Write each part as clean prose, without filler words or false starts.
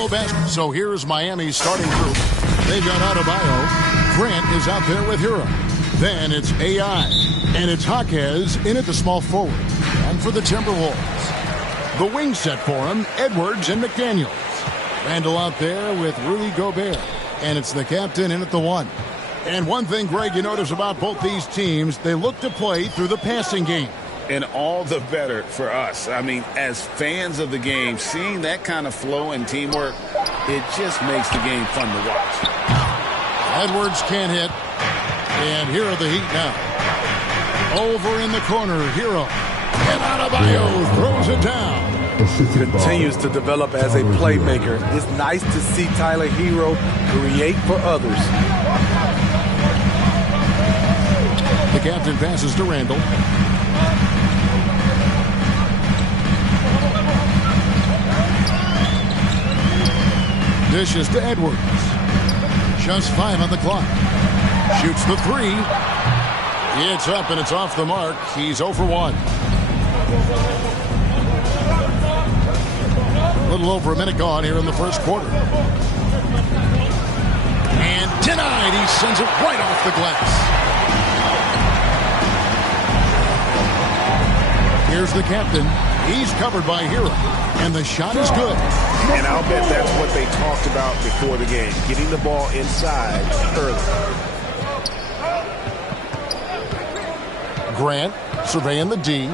Hello, best. So here's Miami's starting group. They've got Adebayo. Grant is out there with Hero. Then it's AI. And it's Jaquez in at the small forward. And for the Timberwolves, the wing set for him, Edwards and McDaniels. Randall out there with Rudy Gobert. And it's the captain in at the 1. And one thing, Greg, you notice about both these teams, they look to play through the passing game. And all the better for us. I mean, as fans of the game, seeing that kind of flow and teamwork, it just makes the game fun to watch. Edwards can't hit. And here are the Heat now. Over in the corner, Hero. And Adebayo throws it down. Continues to develop as a playmaker. It's nice to see Tyler Hero create for others. The captain passes to Randall. Dishes to Edwards. Just 5 on the clock. Shoots the 3. It's up and it's off the mark. He's 0 for 1. A little over a minute gone here in the first quarter. And denied. He sends it right off the glass. Here's the captain. He's covered by Hero. And the shot is good. And I'll bet that's what they talked about before the game. Getting the ball inside early. Grant surveying the D.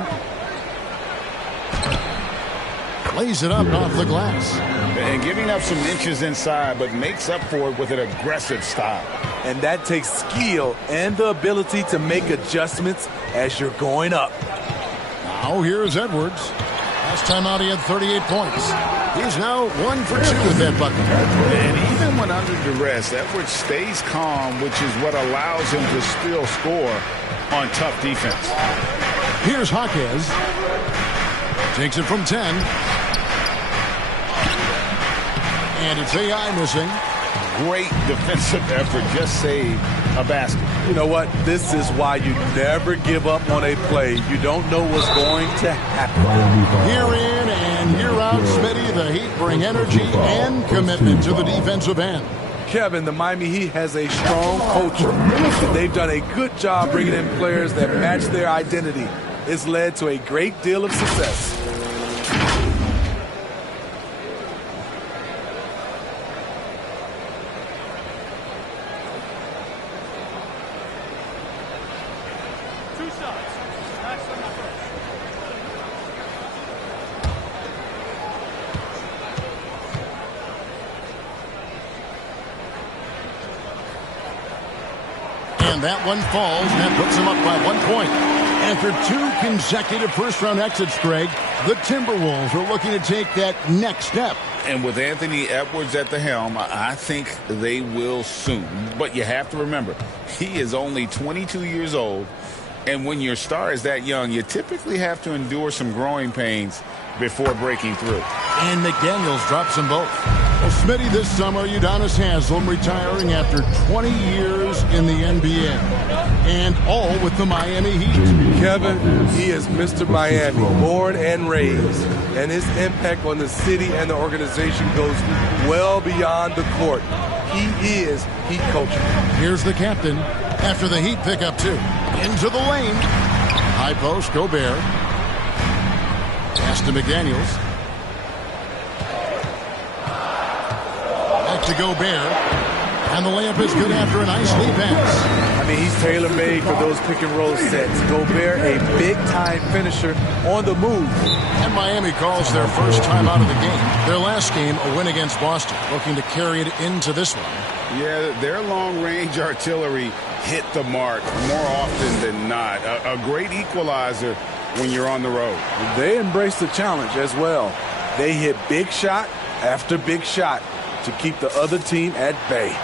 Lays it up off the glass. And giving up some inches inside, but makes up for it with an aggressive style. And that takes skill and the ability to make adjustments as you're going up. Now here's Edwards. Last time out he had 38 points. He's now 1 for 2 with that bucket. And even when under duress, Edwards stays calm, which is what allows him to still score on tough defense. Here's Jaquez. Takes it from 10. And it's AI missing. Great defensive effort. Just saved a basket. You know what? This is why you never give up on a play. You don't know what's going to happen. Year in and year out, Smitty, the Heat bring energy and commitment to the defensive end. Kevin, the Miami Heat has a strong culture. They've done a good job bringing in players that match their identity. It's led to a great deal of success. And that one falls, and that puts them up by 1 point. After 2 consecutive first-round exits, Greg, the Timberwolves are looking to take that next step. And with Anthony Edwards at the helm, I think they will soon. But you have to remember, he is only 22 years old. And when your star is that young, you typically have to endure some growing pains before breaking through. And McDaniels drops them both. Well, Smitty, this summer, Udonis Haslem retiring after 20 years in the NBA. And all with the Miami Heat. Kevin, he is Mr. Miami, born and raised. And his impact on the city and the organization goes well beyond the court. He is Heat culture. Here's the captain after the Heat pick up 2. Into the lane. High post, Gobert. Pass to McDaniels. Back to Gobert. And the layup is good after a nice lead pass. I mean, he's tailor-made for those pick-and-roll sets. Gobert, a big-time finisher on the move. And Miami calls their first time out of the game. Their last game, a win against Boston, looking to carry it into this one. Yeah, their long-range artillery hit the mark more often than not. A great equalizer when you're on the road. They embrace the challenge as well. They hit big shot after big shot to keep the other team at bay.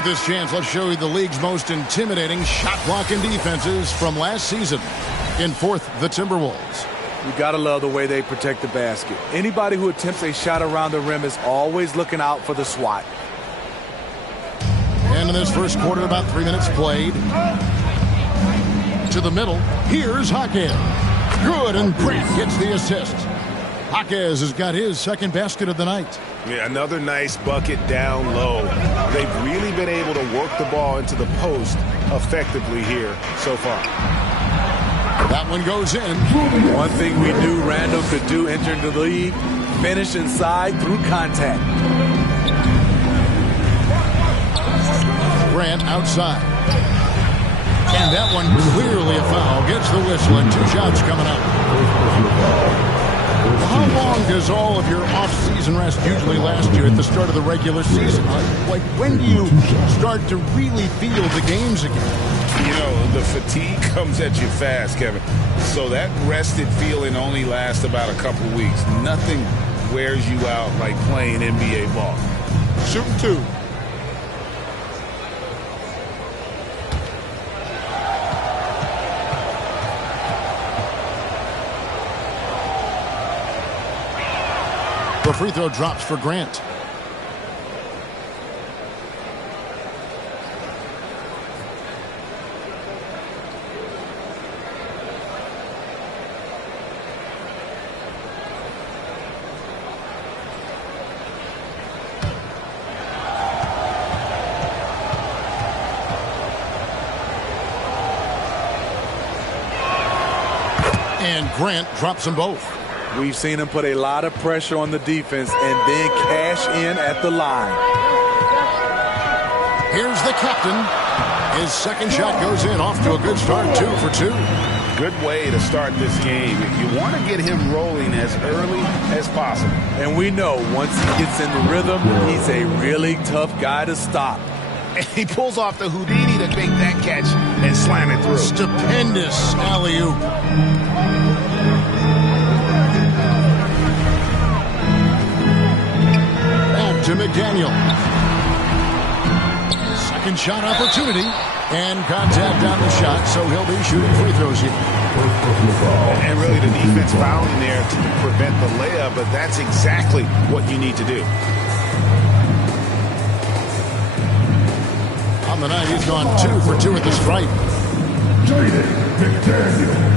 With this chance, let's show you the league's most intimidating shot-blocking defenses from last season. In fourth, the Timberwolves. You gotta love the way they protect the basket. Anybody who attempts a shot around the rim is always looking out for the swat. And in this first quarter, about 3 minutes played. To the middle, here's Jaquez. Good, and Grant gets the assist. Jaquez has got his second basket of the night. Yeah, another nice bucket down low. They've really been able to work the ball into the post effectively here so far. That one goes in. One thing we knew Randall could do entering the league, finish inside through contact. Grant outside. And that one clearly a foul. Gets the whistle and 2 shots coming up. How long does all of your off-season rest usually last you at the start of the regular season? Like, when do you start to really feel the games again? You know, the fatigue comes at you fast, Kevin. So that rested feeling only lasts about a couple of weeks. Nothing wears you out like playing NBA ball. Shooting 2. The free throw drops for Grant. And Grant drops them both. We've seen him put a lot of pressure on the defense and then cash in at the line. Here's the captain. His second shot goes in, off to a good start, 2 for 2. Good way to start this game. You want to get him rolling as early as possible. And we know once he gets in the rhythm, he's a really tough guy to stop. And he pulls off the Houdini to make that catch and slam it through. Stupendous alley-oop. To McDaniel. Second shot opportunity. And contact on the shot, so he'll be shooting free throws here. And really the defense fouling there to prevent the layup, but that's exactly what you need to do. On the night, he's gone 2 for 2 at the stripe. Jaden McDaniel.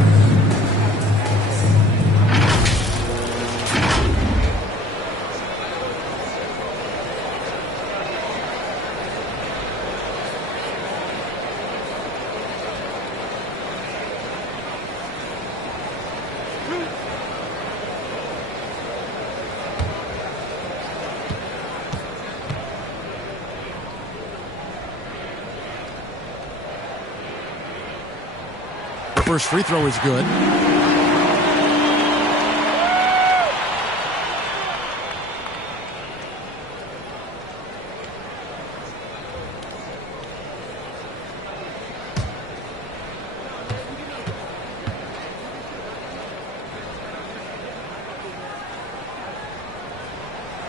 First free throw is good.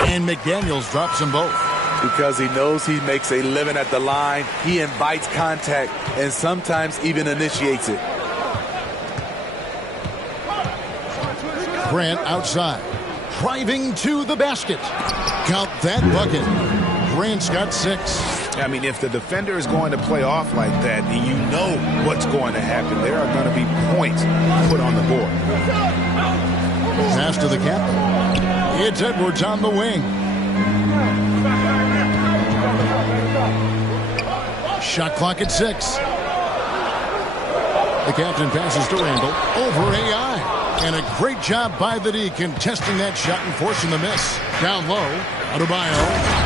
And McDaniels drops them both. Because he knows he makes a living at the line, he invites contact and sometimes even initiates it. Grant outside, driving to the basket. Count that bucket. Grant's got 6. I mean, if the defender is going to play off like that, you know what's going to happen. There are going to be points put on the board. Pass to the captain. It's Edwards on the wing. Shot clock at 6. The captain passes to Randall over AI. And a great job by the D contesting that shot and forcing the miss. Down low, Adebayo.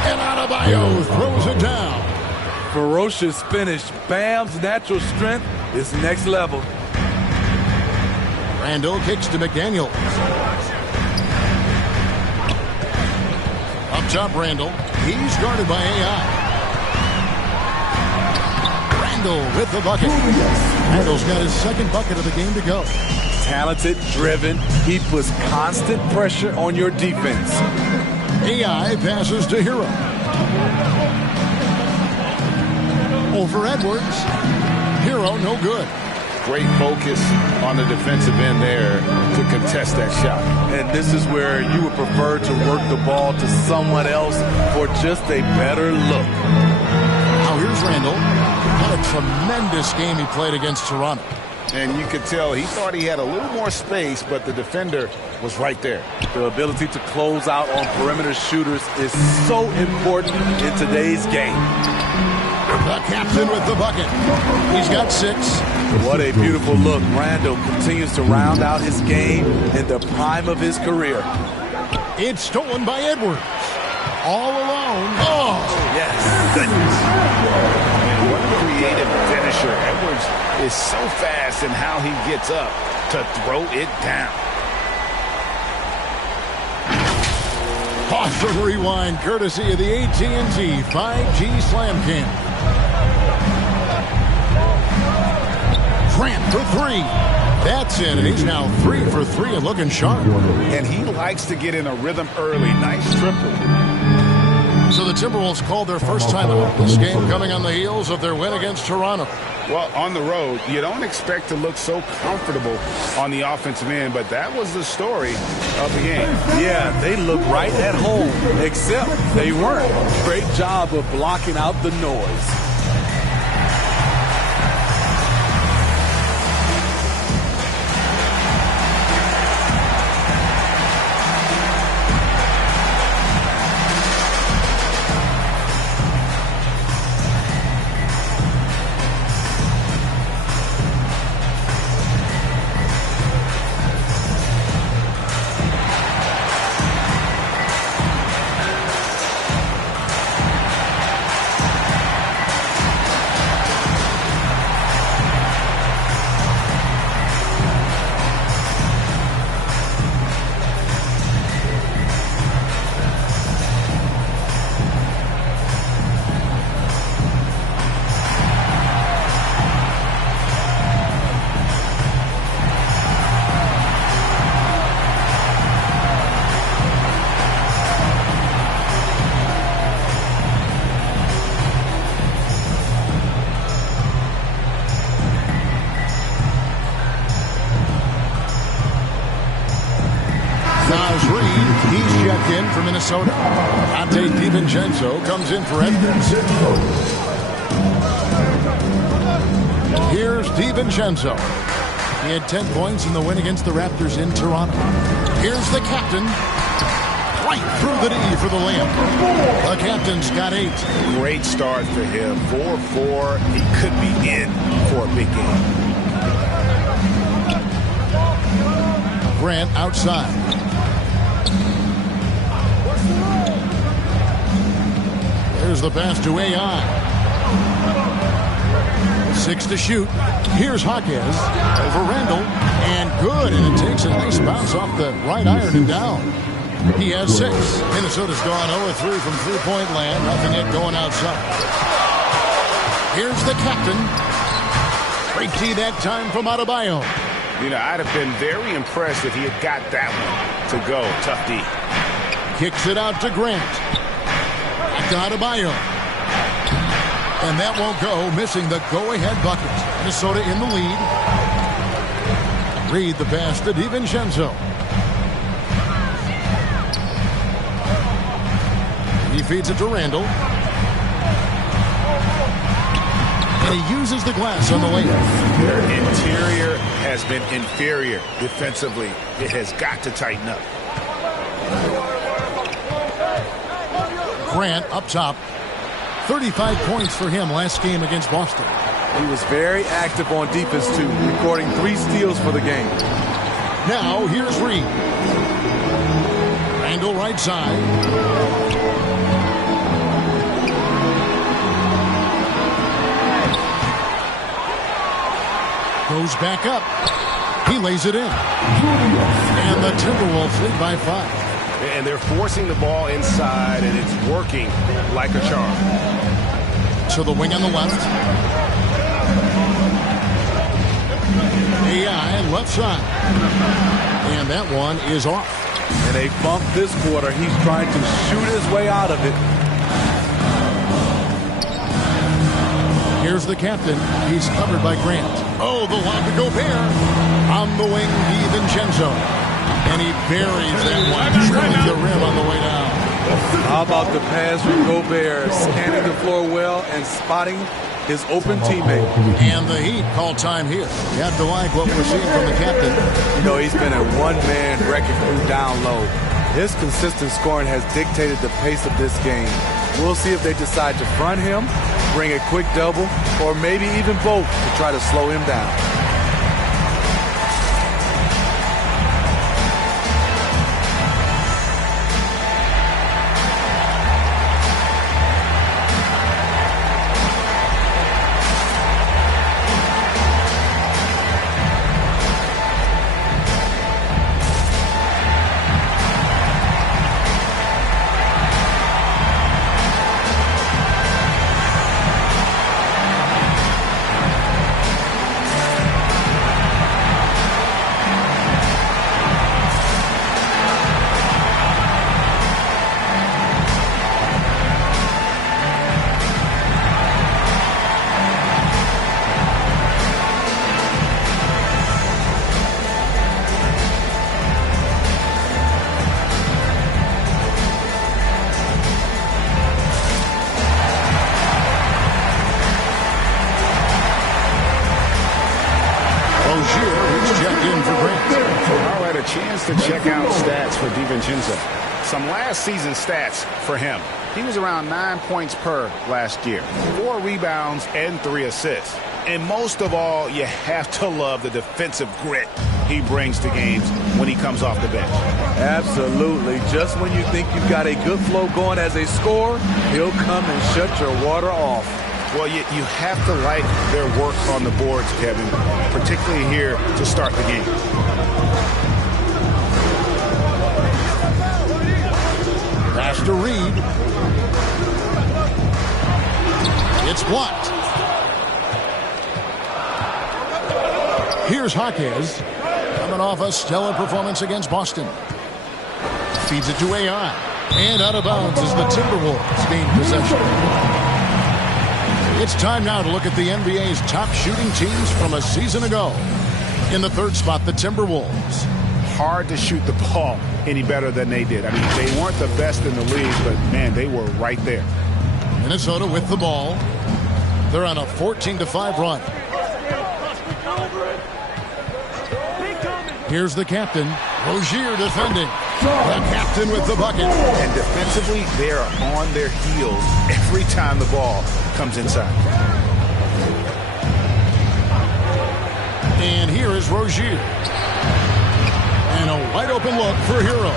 And Adebayo throws it down. Ferocious finish. Bam's natural strength is next level. Randall kicks to McDaniel. Up top, Randall. He's guarded by AI. Randall with the bucket. Randall's got his second bucket of the game to go. Talented, driven, he puts constant pressure on your defense. AI passes to Hero. Scramble for Edwards. Hero, no good. Great focus on the defensive end there to contest that shot. And this is where you would prefer to work the ball to someone else for just a better look. Now here's Randall. What a tremendous game he played against Toronto. And you could tell he thought he had a little more space, but the defender was right there. The ability to close out on perimeter shooters is so important in today's game. The captain with the bucket. He's got 6. What a beautiful look. Randall continues to round out his game in the prime of his career. It's stolen by Edwards. All alone. Oh, yes. What a creative finisher. Edwards is so fast in how he gets up to throw it down. Pause the rewind courtesy of the AT&T 5G Slam Cam. Grant for 3. That's it, and he's now 3 for 3 and looking sharp. And he likes to get in a rhythm early. Nice triple. So the Timberwolves called their first timeout. This game coming on the heels of their win against Toronto. Well, on the road, you don't expect to look so comfortable on the offensive end, but that was the story of the game. Yeah, they look right at home, except they weren't. Great job of blocking out the noise. He's checked in for Minnesota. Dante DiVincenzo comes in for Edwards. Here's DiVincenzo. He had 10 points in the win against the Raptors in Toronto. Here's the captain. Right through the D for the layup. The captain's got 8. Great start for him. 4-4. He could be in for a big game. Grant outside. There's the pass to AI. 6 to shoot. Here's Jaquez over Randall. And good. And it takes a nice bounce off the right iron and down. He has 6. Minnesota's gone 0-3 from three-point land. Nothing yet going outside. Here's the captain. Great D that time from Adebayo. You know, I'd have been very impressed if he had got that one to go. Tough D. Kicks it out to Grant. Back to Adebayo. And that won't go, missing the go-ahead bucket. Minnesota in the lead. Reed the pass to DiVincenzo. He feeds it to Randall. And he uses the glass on the layup. Their interior has been inferior defensively. It has got to tighten up. Grant up top. 35 points for him last game against Boston. He was very active on defense, too, recording 3 steals for the game. Now, here's Reed. Randall right side. Goes back up. He lays it in. And the Timberwolves lead by 5. And they're forcing the ball inside, and it's working like a charm. To the wing on the left. AI left side. And that one is off. And they bumped this quarter. He's trying to shoot his way out of it. Here's the captain. He's covered by Grant. Oh, the lob to Gobert. On the wing, DiVincenzo. And he buries that one, trimming the rim on the way down. How about the pass from Gobert, scanning the floor well and spotting his open teammate. And the Heat call time here. You have to like what we're seeing from the captain. You know, he's been a one-man wrecking crew down low. His consistent scoring has dictated the pace of this game. We'll see if they decide to front him, bring a quick double, or maybe even both to try to slow him down. To check out stats for DiVincenzo. Some last season stats for him. He was around 9 points per last year, 4 rebounds and 3 assists. And most of all, you have to love the defensive grit he brings to games when he comes off the bench. Absolutely. Just when you think you've got a good flow going as a scorer, he'll come and shut your water off. Well, you have to like their work on the boards, Kevin, particularly here to start the game. Pass to Reed. It's blocked. Here's Jaquez, coming off a stellar performance against Boston. Feeds it to AI. And out of bounds is the Timberwolves gain possession. It's time now to look at the NBA's top shooting teams from a season ago. In the third spot, the Timberwolves. Hard to shoot the ball any better than they did. I mean, they weren't the best in the league, but, man, they were right there. Minnesota with the ball. They're on a 14-5 run. Here's the captain, Rozier defending. The captain with the bucket. And defensively, they are on their heels every time the ball comes inside. And here is Rozier. And a wide open look for Hero.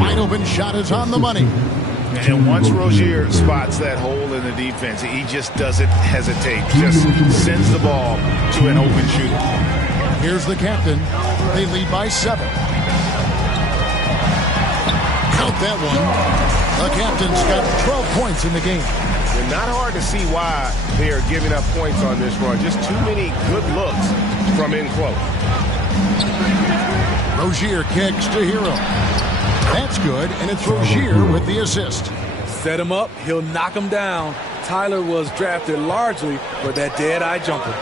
Wide open shot is on the money. And once Rozier spots that hole in the defense, he just doesn't hesitate. Just sends the ball to an open shooter. Here's the captain. They lead by 7. Count that one. The captain's got 12 points in the game. And not hard to see why they are giving up points on this run. Just too many good looks from in close. Rozier kicks to Hero. That's good, and it's Rozier with the assist. Set him up, he'll knock him down. Tyler was drafted largely for that dead-eye jumper.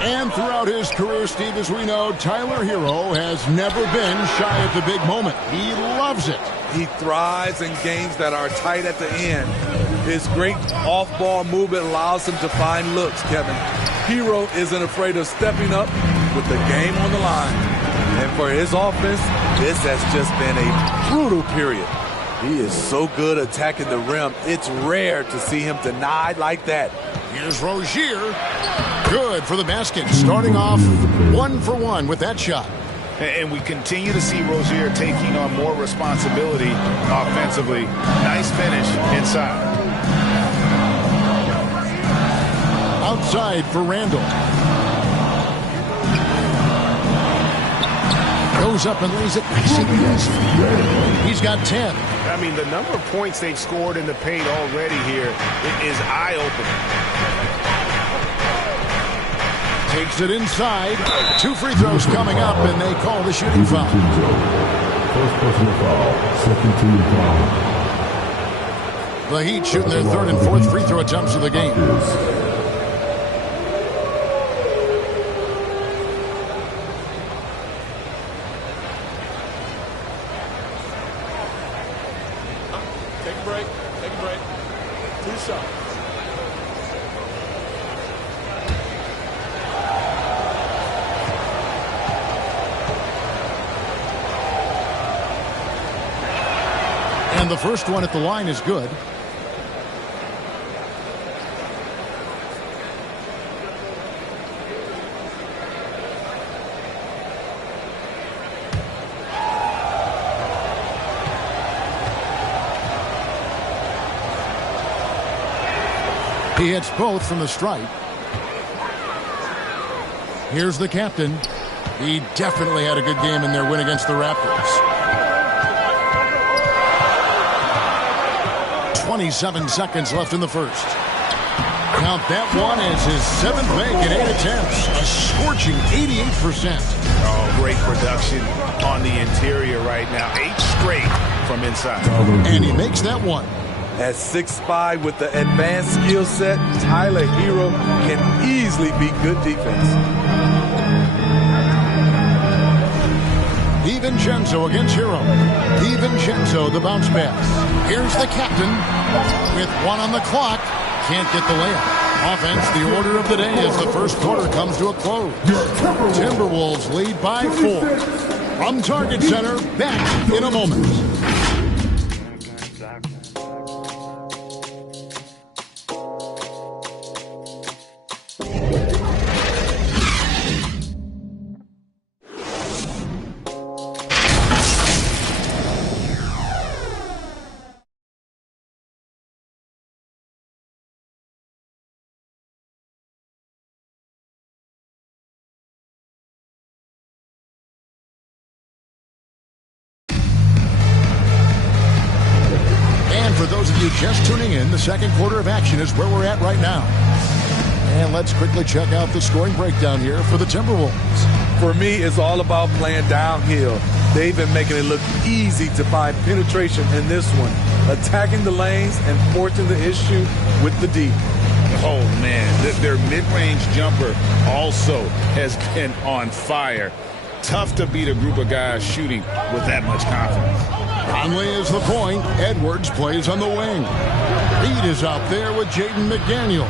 And throughout his career, Steve, as we know, Tyler Hero has never been shy at the big moment. He loves it. He thrives in games that are tight at the end. His great off-ball movement allows him to find looks, Kevin. Hero isn't afraid of stepping up with the game on the line. And for his offense, this has just been a brutal period. He is so good attacking the rim. It's rare to see him denied like that. Here's Rozier. Good for the basket. Starting off 1 for 1 with that shot. And we continue to see Rozier taking on more responsibility offensively. Nice finish inside. Outside for Randall. Goes up and lays it nice and easy. He's got 10. I mean, the number of points they've scored in the paint already here is eye-opening. Takes it inside. 2 free throws coming up, and they call the shooting foul. First personal foul, second team foul. The Heat shooting their 3rd and 4th free throw attempts of the game. a break. Take a break. 2 shots. And the first one at the line is good. He hits both from the stripe. Here's the captain. He definitely had a good game in their win against the Raptors. 27 seconds left in the first. Count that one as his 7th make in 8 attempts. A scorching 88%. Oh, great production on the interior right now. 8 straight from inside. And he makes that one. At 6'5" with the advanced skill set, Tyler Hero can easily beat good defense. DiVincenzo against Hero. DiVincenzo the bounce pass. Here's the captain with 1 on the clock. Can't get the layup. Offense, the order of the day as the first quarter comes to a close. Timberwolves lead by 4. From Target Center, back in a moment. For those of you just tuning in, the second quarter of action is where we're at right now. And let's quickly check out the scoring breakdown here for the Timberwolves. For me, it's all about playing downhill. They've been making it look easy to find penetration in this one, attacking the lanes and forcing the issue with the D. Oh, man, their mid-range jumper also has been on fire. Tough to beat a group of guys shooting with that much confidence. Conley is the point. Edwards plays on the wing. Reed is out there with Jaden McDaniel.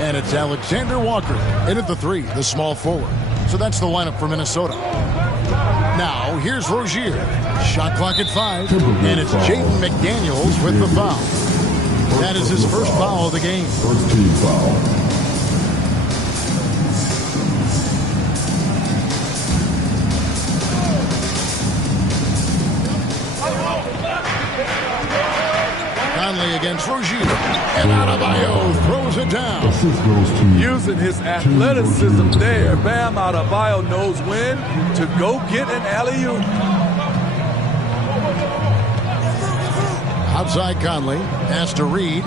And it's Alexander Walker in at the 3, the small forward. So that's the lineup for Minnesota. Now, here's Rozier. Shot clock at 5. And it's Jaden McDaniels with the foul. That is his first foul of the game. First team foul. Conley against Rozier. And Adebayo throws it down. Assist goes to Using his athleticism there, Bam Adebayo knows when to go get an alley-oop. Outside Conley. Pass to Reed.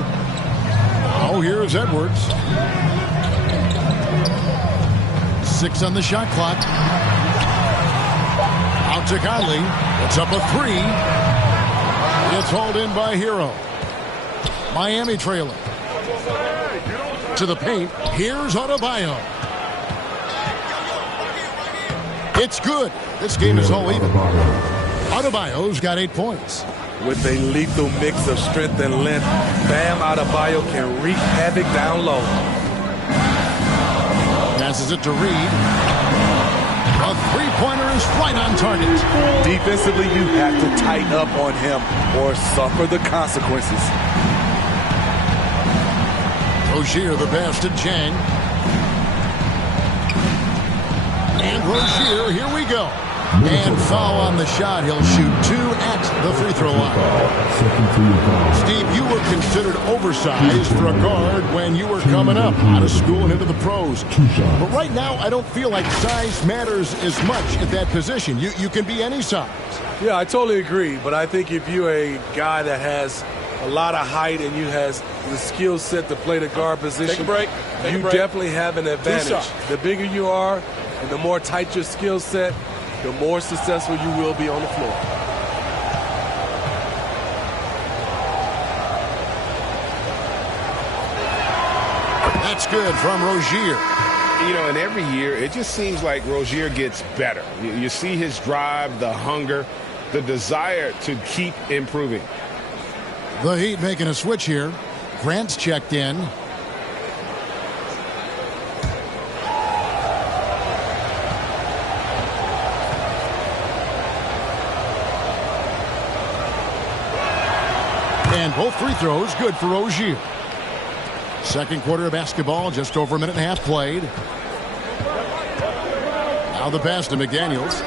Oh, here's Edwards. 6 on the shot clock. Out to Conley. It's up a 3. It's hauled in by Hero. Miami trailing. To the paint. Here's Adebayo. It's good. This game is all even. Adebayo's got 8 points. With a lethal mix of strength and length, Bam Adebayo can wreak havoc down low. Passes it to Reed. A three-pointer is right on target. Defensively, you have to tighten up on him or suffer the consequences. Rozier the pass to Chang. And Rozier, here we go. And foul on the shot. He'll shoot 2 at the free throw line. Steve, you were considered oversized for a guard when you were coming up out of school and into the pros. But right now, I don't feel like size matters as much at that position. You can be any size. Yeah, I totally agree. But I think if you're a guy that has a lot of height and you has the skill set to play the guard position, Take a break. you definitely have an advantage. The bigger you are and the more tight your skill set, the more successful you will be on the floor. That's good from Rozier. You know, and every year, it just seems like Rozier gets better. You see his drive, the hunger, the desire to keep improving. The Heat making a switch here. Grant's checked in. And both free throws good for Rozier. Second quarter of basketball, just over a minute and a half played. Now the pass to McDaniels.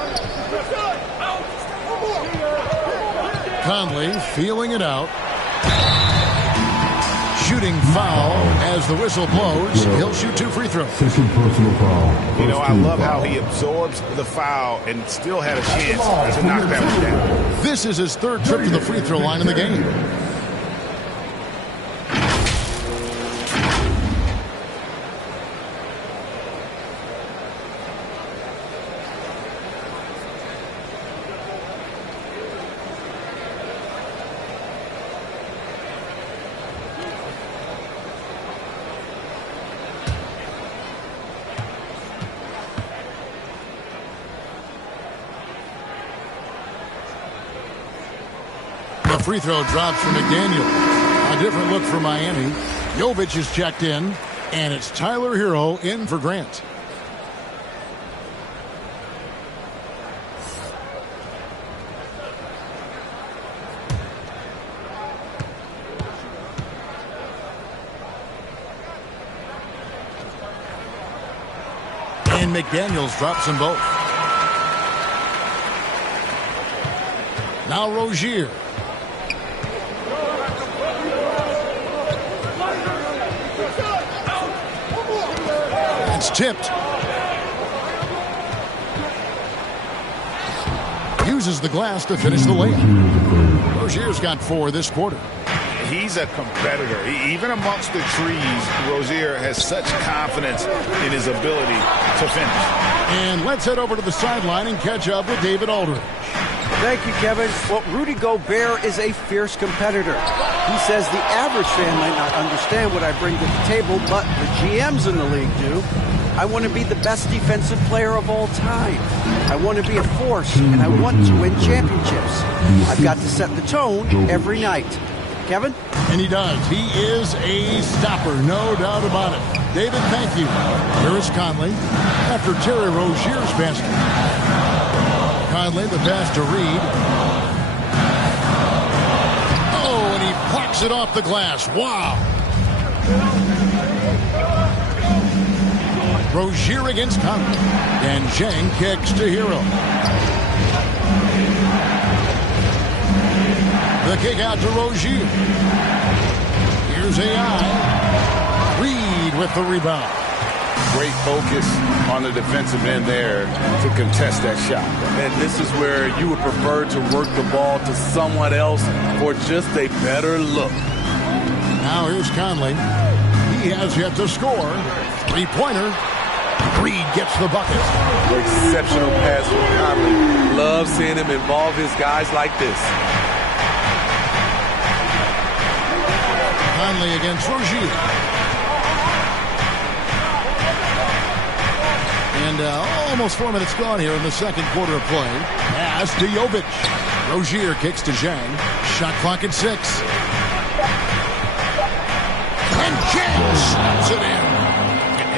Conley feeling it out. Shooting foul as the whistle blows. He'll shoot 2 free throws. Second personal foul. You know, I love how he absorbs the foul and still had a chance to knock that one down. This is his 3rd trip to the free throw line in the game. The free throw drops for McDaniel. A different look for Miami. Jovic is checked in, and it's Tyler Hero in for Grant. And McDaniels drops them both. Now Rozier. It's tipped. Uses the glass to finish the layup. Rozier's got 4 this quarter. He's a competitor. Even amongst the trees, Rozier has such confidence in his ability to finish. And let's head over to the sideline and catch up with David Aldridge. Thank you, Kevin. Well, Rudy Gobert is a fierce competitor. He says the average fan might not understand what I bring to the table, but the GMs in the league do. I want to be the best defensive player of all time. I want to be a force, and I want to win championships. I've got to set the tone every night. Kevin? And he does. He is a stopper, no doubt about it. David, thank you. Here is Conley after Terry Rozier's basket. Conley, the pass to Reed. Oh, and he plucks it off the glass. Wow. Rozier against Conley. And Zhang kicks to Hero. The kick out to Rozier. Here's AI. Reed with the rebound. Great focus on the defensive end there to contest that shot. And this is where you would prefer to work the ball to someone else for just a better look. Now here's Conley. He has yet to score. 3-pointer. Reed gets the bucket. Exceptional pass from Conley. Love seeing him involve his guys like this. Conley against Rozier. And almost 4 minutes gone here in the second quarter of play. Pass to Jovic. Rozier kicks to Zhang. Shot clock at 6. And Zhang snaps it in.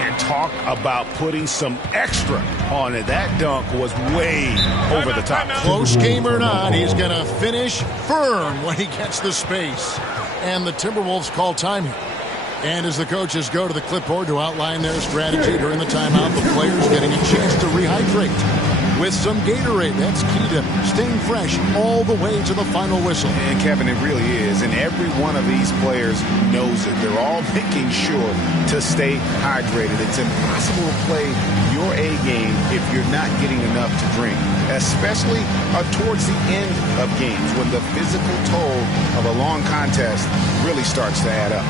And talk about putting some extra on it. That dunk was way over the top. Close game or not, he's going to finish firm when he gets the space. And the Timberwolves call time here. And as the coaches go to the clipboard to outline their strategy during the timeout, the players getting a chance to rehydrate with some Gatorade. That's key to staying fresh all the way to the final whistle. And Kevin, it really is. And every one of these players knows it. They're all making sure to stay hydrated. It's impossible to play your A game if you're not getting enough to drink, especially towards the end of games when the physical toll of a long contest really starts to add up.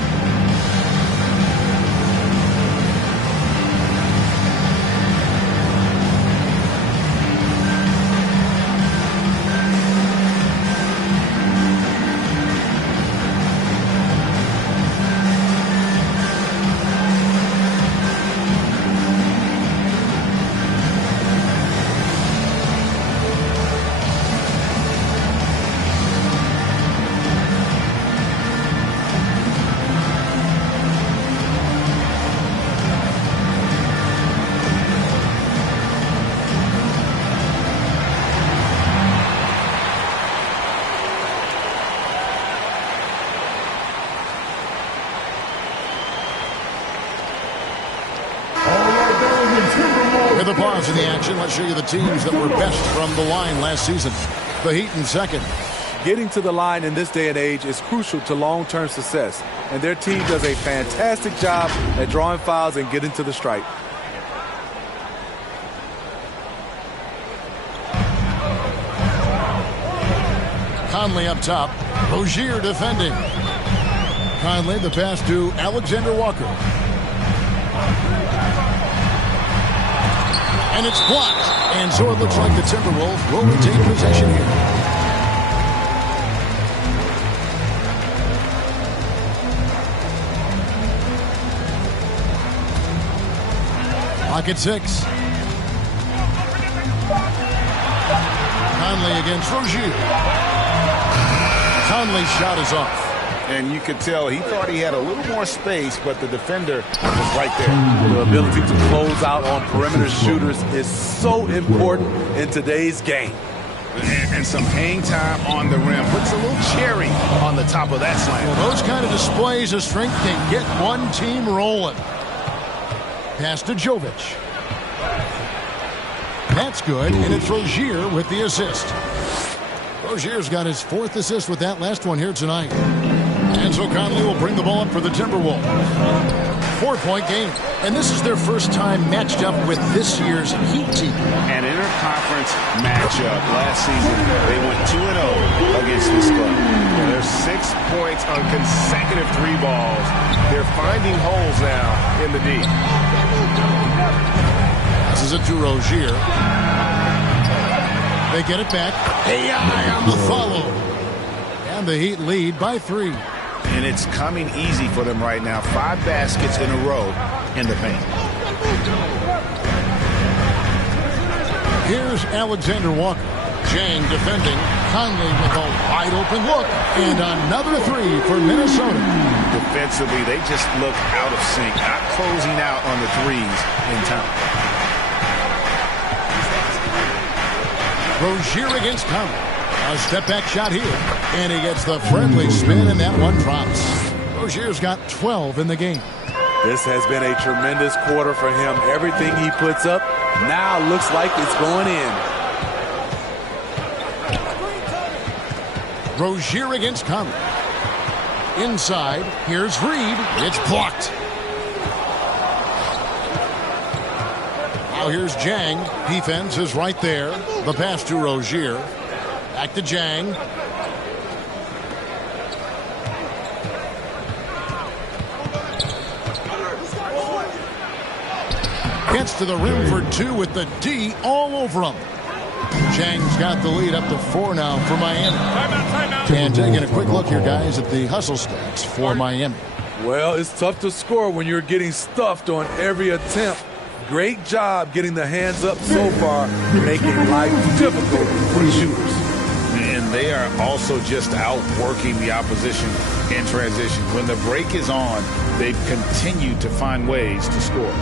With a pause in the action, let's show you the teams that were best from the line last season. The Heat in second. Getting to the line in this day and age is crucial to long-term success, and their team does a fantastic job at drawing fouls and getting to the stripe. Conley up top. Rozier defending. Conley, the pass to Alexander Walker. And it's blocked. And so it looks like the Timberwolves will retain possession here. Pocket 6. Conley against Rozier. Conley's shot is off. And you could tell he thought he had a little more space, but the defender was right there. The ability to close out on perimeter shooters is so important in today's game. And some hang time on the rim. Puts a little cherry on the top of that slam. Well, those kind of displays of strength can get one team rolling. Pass to Jovic. That's good, and it's Rozier with the assist. Rozier's got his 4th assist with that last one here tonight. And so Conley will bring the ball up for the Timberwolves. 4-point game. And this is their first time matched up with this year's Heat team. An interconference matchup last season. They went 2-0 against this club. There's 6 points on consecutive 3 balls. They're finding holes now in the D. This is it to Rozier. They get it back. AI on the follow. And the Heat lead by 3. And it's coming easy for them right now. 5 baskets in a row in the paint. Here's Alexander Walker. Jang defending. Conley with a wide open look. And another 3 for Minnesota. Defensively, they just look out of sync. Not closing out on the threes in time. Rozier against Conley. A step-back shot here. And he gets the friendly spin, and that one drops. Rozier's got 12 in the game. This has been a tremendous quarter for him. Everything he puts up now looks like it's going in. Rozier against Conley. Inside, here's Reed. It's blocked. Now here's Jang. Defense is right there. The pass to Rozier. Back to Jang. Gets to the rim for 2 with the D all over him. Jang's got the lead up to 4 now for Miami. Timeout. And taking a quick look here, guys, at the hustle stats for Miami. Well, it's tough to score when you're getting stuffed on every attempt. Great job getting the hands up so far, making life difficult for the shooters. And they are also just outworking the opposition in transition. When the break is on, they've continued to find ways to score.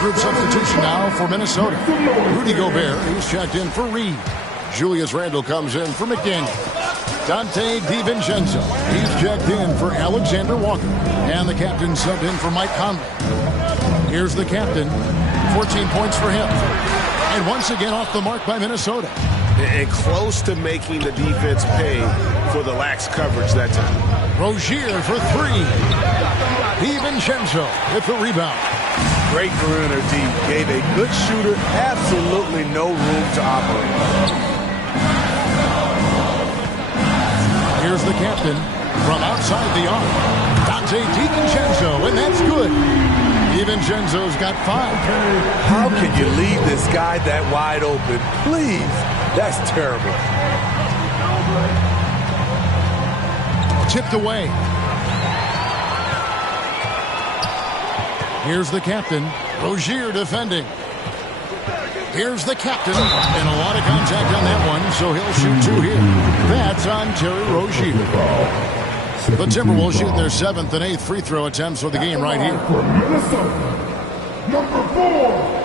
Group substitution now for Minnesota. Rudy Gobert, he's checked in for Reed. Julius Randle comes in for McDaniel. Dante DiVincenzo, he's checked in for Alexander Walker. And the captain subbed in for Mike Conley. Here's the captain. 14 points for him. And once again off the mark by Minnesota. And close to making the defense pay for the lax coverage that time. Rozier for 3. DiVincenzo with the rebound. Great perimeter D. Gave a good shooter absolutely no room to operate. Here's the captain. from outside the arc. Dante DiVincenzo, and that's good. DiVincenzo's got 5. How can you leave this guy that wide open? Please. That's terrible. Tipped away. Here's the captain, Rozier defending. Here's the captain, and a lot of contact on that one, so he'll shoot 2 here. That's on Terry Rozier. The Timberwolves shooting their 7th and 8th free throw attempts for the game right here. Minnesota, number 4.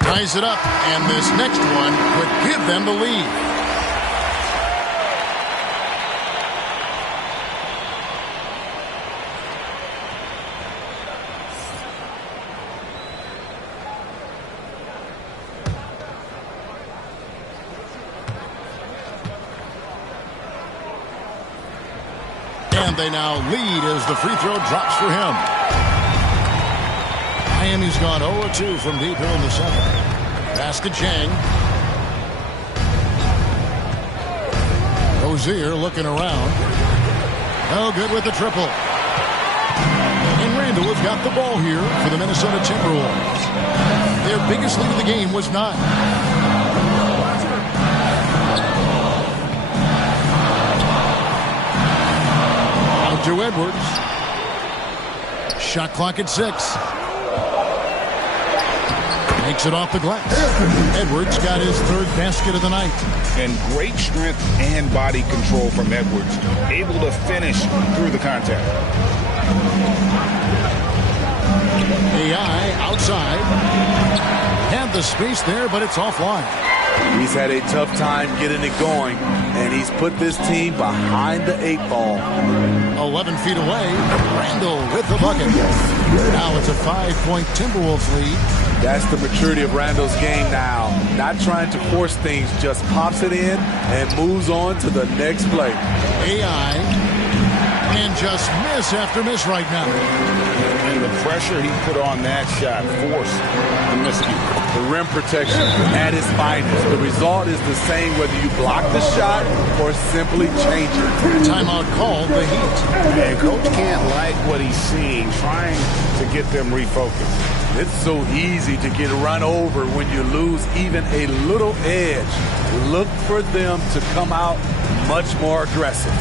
Ties it up, and this next one could give them the lead. And they now lead as the free throw drops for him. Miami's gone 0-2 from deep here in the 7th. Pass to Chang. Rozier looking around. Oh, good with the triple. And Randall has got the ball here for the Minnesota Timberwolves. Their biggest lead of the game was 9. Out to Edwards. Shot clock at 6. Makes it off the glass. Edwards got his 3rd basket of the night. And great strength and body control from Edwards. Able to finish through the contact. AI outside. Had the space there, but it's offline. He's had a tough time getting it going, and he's put this team behind the 8 ball. 11 feet away. Randall with the bucket. Now it's a 5-point Timberwolves lead. That's the maturity of Randall's game now. Not trying to force things, just pops it in and moves on to the next play. AI. And just miss after miss right now. And the pressure he put on that shot forced the miscue. The rim protection at its finest. The result is the same whether you block the shot or simply change it. Timeout called the Heat. And coach can't like what he's seeing, trying to get them refocused. It's so easy to get run over when you lose even a little edge. Look for them to come out much more aggressive.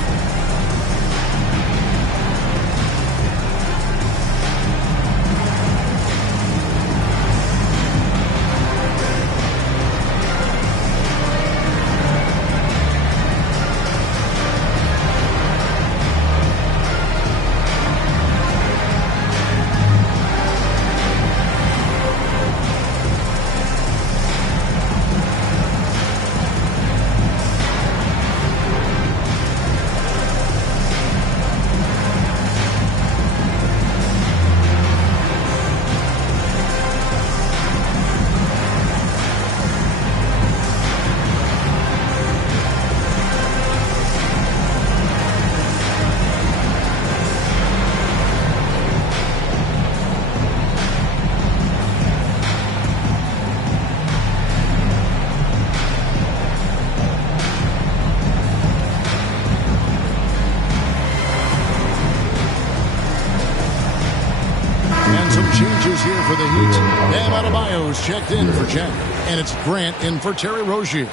Changes here for the Heat. Bam Adebayo's checked in for Jack. And it's Grant in for Terry Rozier.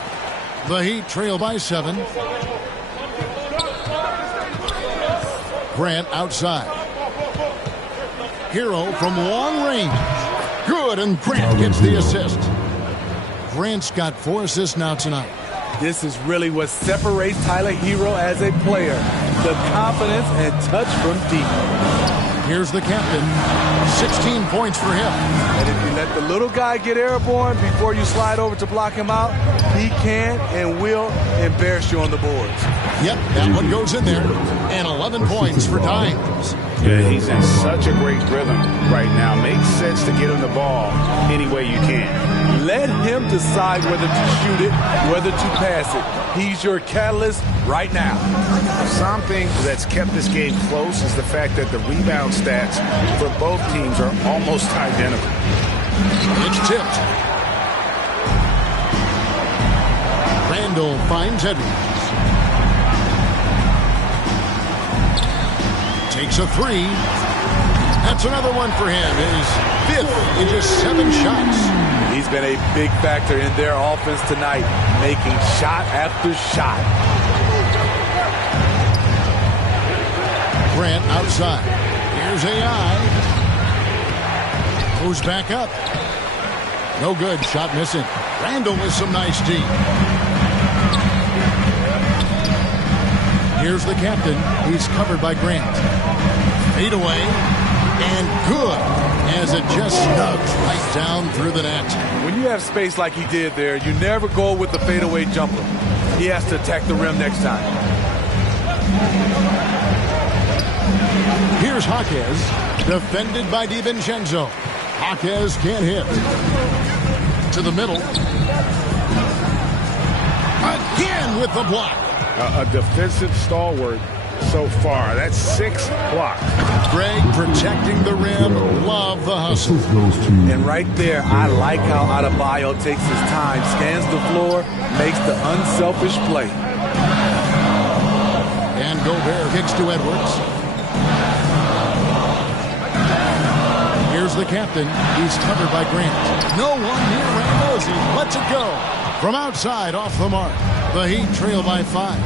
The Heat trail by 7. Grant outside. Hero from long range. Good, and Grant gets the assist. Grant's got 4 assists now tonight. This is really what separates Tyler Hero as a player. The confidence and touch from deep. Here's the captain. 16 points for him. And if you let the little guy get airborne before you slide over to block him out, he can and will embarrass you on the boards. Yep, that one goes in there. And 11 points for Dimes. Yeah, he's in such a great rhythm right now. Makes sense to get him the ball any way you can. Let him decide whether to shoot it, whether to pass it. He's your catalyst right now. Something that's kept this game close is the fact that the rebound stats for both teams are almost identical. It's tipped. Randall finds Edwards. Takes a three. That's another one for him. His fifth in just 7 shots. He's been a big factor in their offense tonight, making shot after shot. Grant outside. Here's AI. Goes back up. No good. Shot missing. Randall with some nice D. Here's the captain. He's covered by Grant. Fade away. And good, as it just snugs right down through the net. When you have space like he did there, you never go with the fadeaway jumper. He has to attack the rim next time. Here's Jaquez, defended by DiVincenzo. Jaquez can't hit. To the middle. Again with the block. A defensive stalwart so far. That's 6 blocks. Greg protecting the rim. Love the hustle. And right there, I like how Adebayo takes his time, scans the floor, makes the unselfish play. And Gobert kicks to Edwards. Here's the captain. He's covered by Grant. No one near Randall as he lets it go. From outside, off the mark. The Heat trail by 5.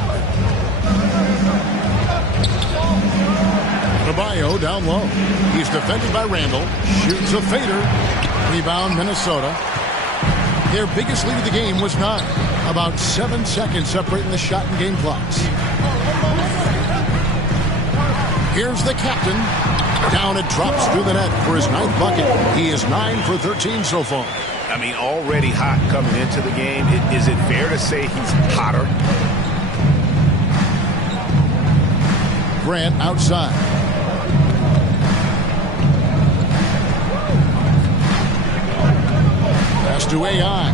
Adebayo down low. He's defended by Randall. Shoots a fader. Rebound, Minnesota. Their biggest lead of the game was 9. About 7 seconds separating the shot and game clocks. Here's the captain. Down it drops through the net for his 9th bucket. He is 9 for 13 so far. I mean, already hot coming into the game. Is it fair to say he's hotter? Grant outside. Pass to AI.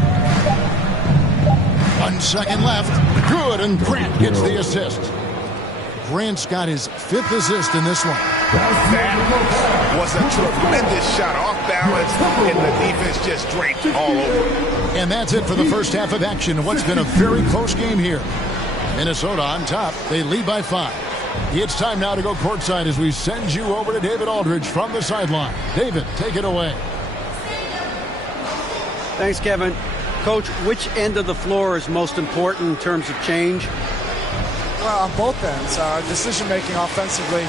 1 second left. Good, and Grant gets the assist. Grant's got his 5th assist in this one. That was a tremendous shot, off balance, and the defense just draped all over. And that's it for the first half of action in what's been a very close game here. Minnesota on top. They lead by 5. It's time now to go courtside as we send you over to David Aldridge from the sideline. David, take it away. Thanks, Kevin. Coach, which end of the floor is most important in terms of change? Well, on both ends. Decision-making offensively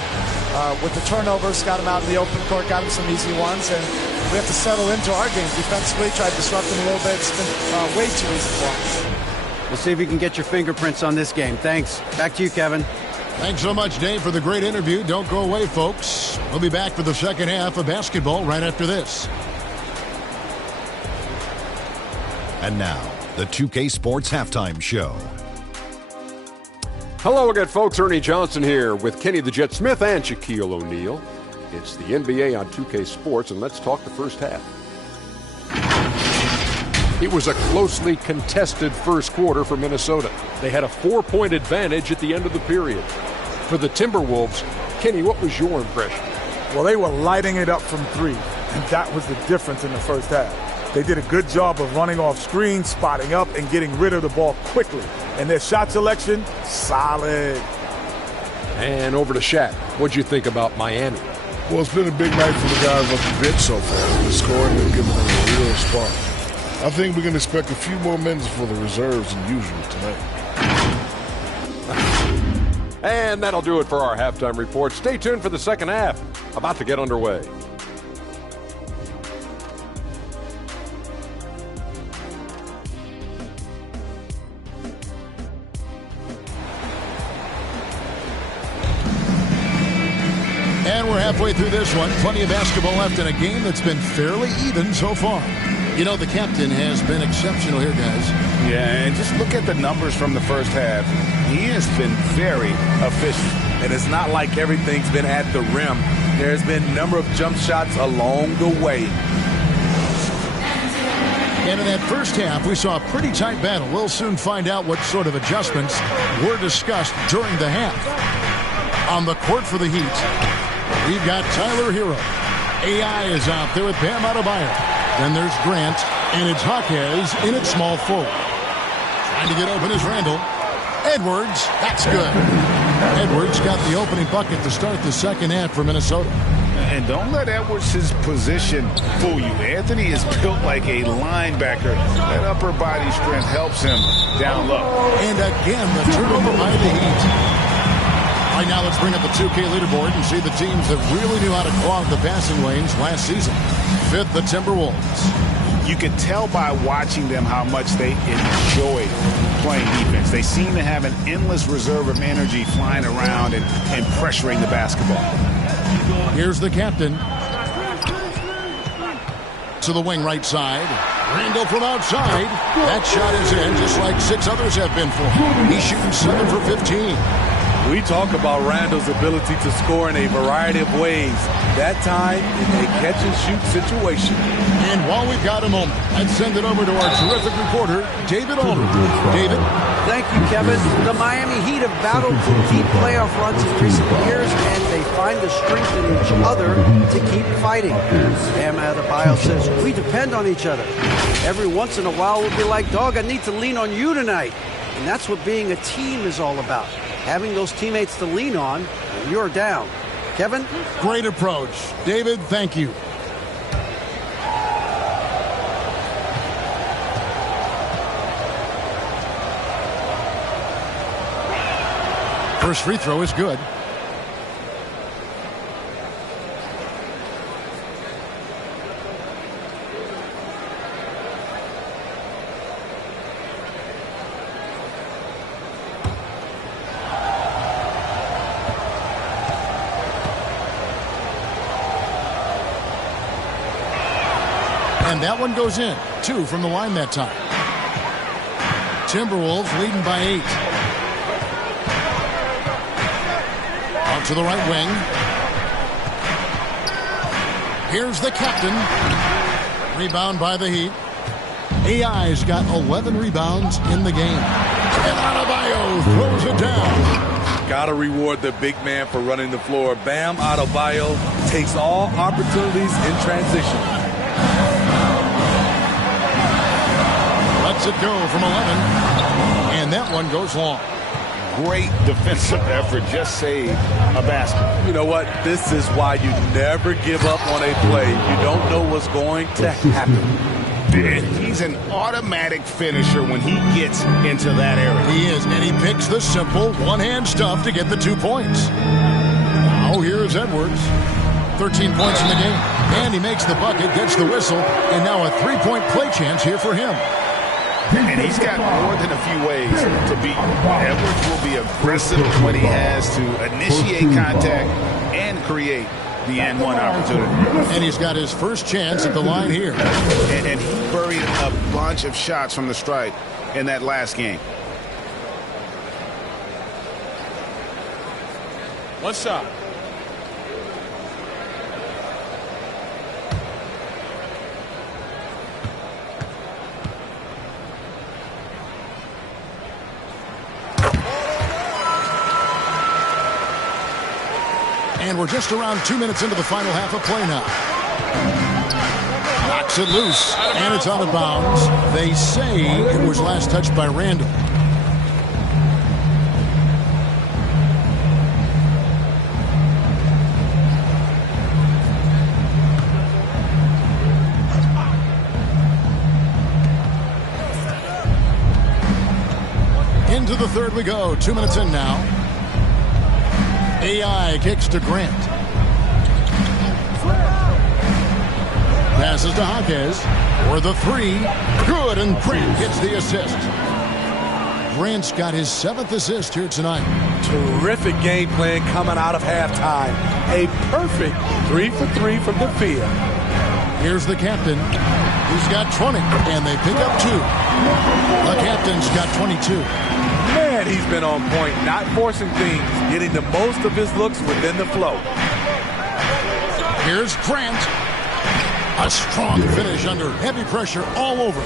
with the turnovers, got him out in the open court, got him some easy ones, and we have to settle into our game defensively, try to disrupt him a little bit. It's been way too easy for him. We'll see if you can get your fingerprints on this game. Thanks. Back to you, Kevin. Thanks so much, Dave, for the great interview. Don't go away, folks. We'll be back for the second half of basketball right after this. And now, the 2K Sports Halftime Show. Hello again, folks. Ernie Johnson here with Kenny the Jet Smith and Shaquille O'Neal. It's the NBA on 2K Sports, and let's talk the first half. It was a closely contested first quarter for Minnesota. They had a 4-point advantage at the end of the period. For the Timberwolves, Kenny, what was your impression? Well, they were lighting it up from 3, and that was the difference in the first half. They did a good job of running off screens, spotting up, and getting rid of the ball quickly. And their shot selection, solid. And over to Shaq. What'd you think about Miami? Well, it's been a big night for the guys off the bench so far. The scoring and giving them a real spark. I think we can expect a few more minutes for the reserves than usual tonight. And that'll do it for our halftime report. Stay tuned for the second half. About to get underway. And we're halfway through this one. Plenty of basketball left in a game that's been fairly even so far. You know, the captain has been exceptional here, guys. Yeah, and just look at the numbers from the first half. He has been very efficient. And it's not like everything's been at the rim. There's been a number of jump shots along the way. And in that first half, we saw a pretty tight battle. We'll soon find out what sort of adjustments were discussed during the half. On the court for the Heat, we've got Tyler Hero. AI is out there with Bam Adebayo. Then there's Grant, and it's Jaquez in at small forward. Trying to get open is Randall. Edwards, that's good. Edwards got the opening bucket to start the second half for Minnesota. And don't let Edwards' position fool you. Anthony is built like a linebacker. That upper body strength helps him down low. And again, the turnover by the Heat. All right, now let's bring up the 2K leaderboard and see the teams that really knew how to clog the passing lanes last season. Fifth, the Timberwolves. You can tell by watching them how much they enjoy playing defense. They seem to have an endless reserve of energy flying around and pressuring the basketball. Here's the captain. To the wing right side. Randall from outside. That shot is in, just like 6 others have been for him. He's shooting 7 for 15. We talk about Randall's ability to score in a variety of ways. That time in a catch-and-shoot situation. And while we've got a moment, let's send it over to our terrific reporter, David Aldridge. David? Thank you, Kevin. The Miami Heat have battled for deep playoff runs in recent years, and they find the strength in each other to keep fighting. Bam Adebayo says, we depend on each other. Every once in a while, we'll be like, dog, I need to lean on you tonight. And that's what being a team is all about. Having those teammates to lean on when you're down. Kevin? Great approach. David, thank you. First free throw is good. And that one goes in. 2 from the line that time. Timberwolves leading by 8. Out to the right wing. Here's the captain. Rebound by the Heat. AI's got 11 rebounds in the game. And Adebayo throws it down. Got to reward the big man for running the floor. Bam Adebayo takes all opportunities in transition. Lets it go from 11. And that one goes long. Great defensive effort. Just saved a basket. You know what? This is why you never give up on a play. You don't know what's going to happen. He's an automatic finisher when he gets into that area. He is, and he picks the simple one-hand stuff to get the 2 points. Now here's Edwards. 13 points in the game. And he makes the bucket, gets the whistle, and now a 3-point play chance here for him. And he's got more than a few ways to beat you. Edwards will be aggressive when he has to initiate contact and create the and-one opportunity. And he's got his first chance at the line here. And he buried a bunch of shots from the stripe in that last game. One shot. And we're just around 2 minutes into the final half of play now. Knocks it loose, and it's out of bounds. They say it was last touched by Randall. Into the third we go. 2 minutes in now. AI kicks to Grant. Passes to Jaquez for the 3. Good, and Grant gets the assist. Grant's got his 7th assist here tonight. Terrific game plan coming out of halftime. A perfect 3 for 3 from the field. Here's the captain. He's got 20, and they pick up 2. The captain's got 22. Man, he's been on point, not forcing things, getting the most of his looks within the flow. Here's Grant. A strong finish under heavy pressure all over.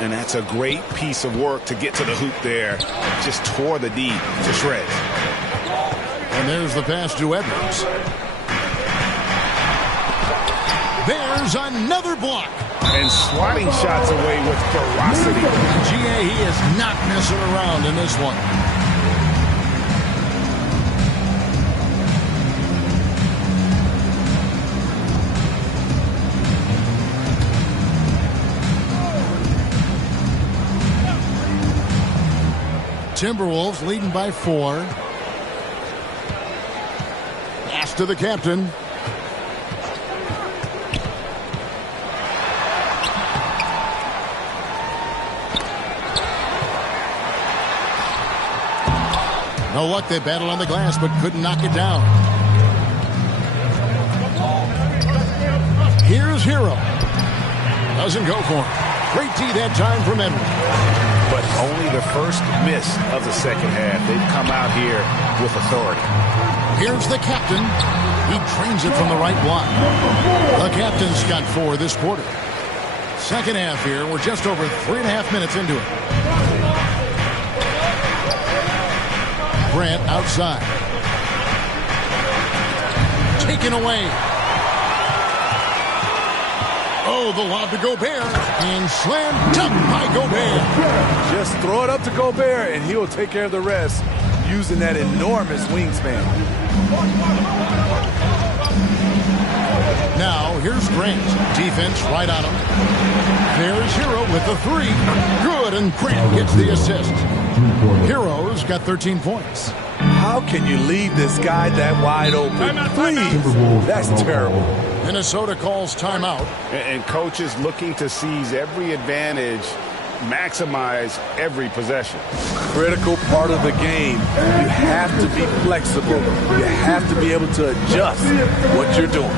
And that's a great piece of work to get to the hoop there. Just tore the D to shreds. And there's the pass to Edwards. There's another block. And swatting shots away with ferocity. GA, he is not messing around in this one. Timberwolves leading by 4. Pass to the captain. No luck, they battled on the glass but couldn't knock it down. Here's Hero. Doesn't go for it. Great D that time from Edwards. But only the first miss of the second half. They've come out here with authority. Here's the captain. He drains it from the right block. The captain's got 4 this quarter. Second half here. We're just over 3.5 minutes into it. Grant outside. Taken away. Oh, the lob to Gobert. And slammed dunk by Gobert. Just throw it up to Gobert, and he'll take care of the rest using that enormous wingspan. Now, here's Grant. Defense right on him. There's Hero with the 3. Good, and Grant gets the assist. Hero's got 13 points. How can you leave this guy that wide open? Please. That's terrible. Minnesota calls timeout. And coaches looking to seize every advantage, maximize every possession. Critical part of the game. You have to be flexible. You have to be able to adjust what you're doing.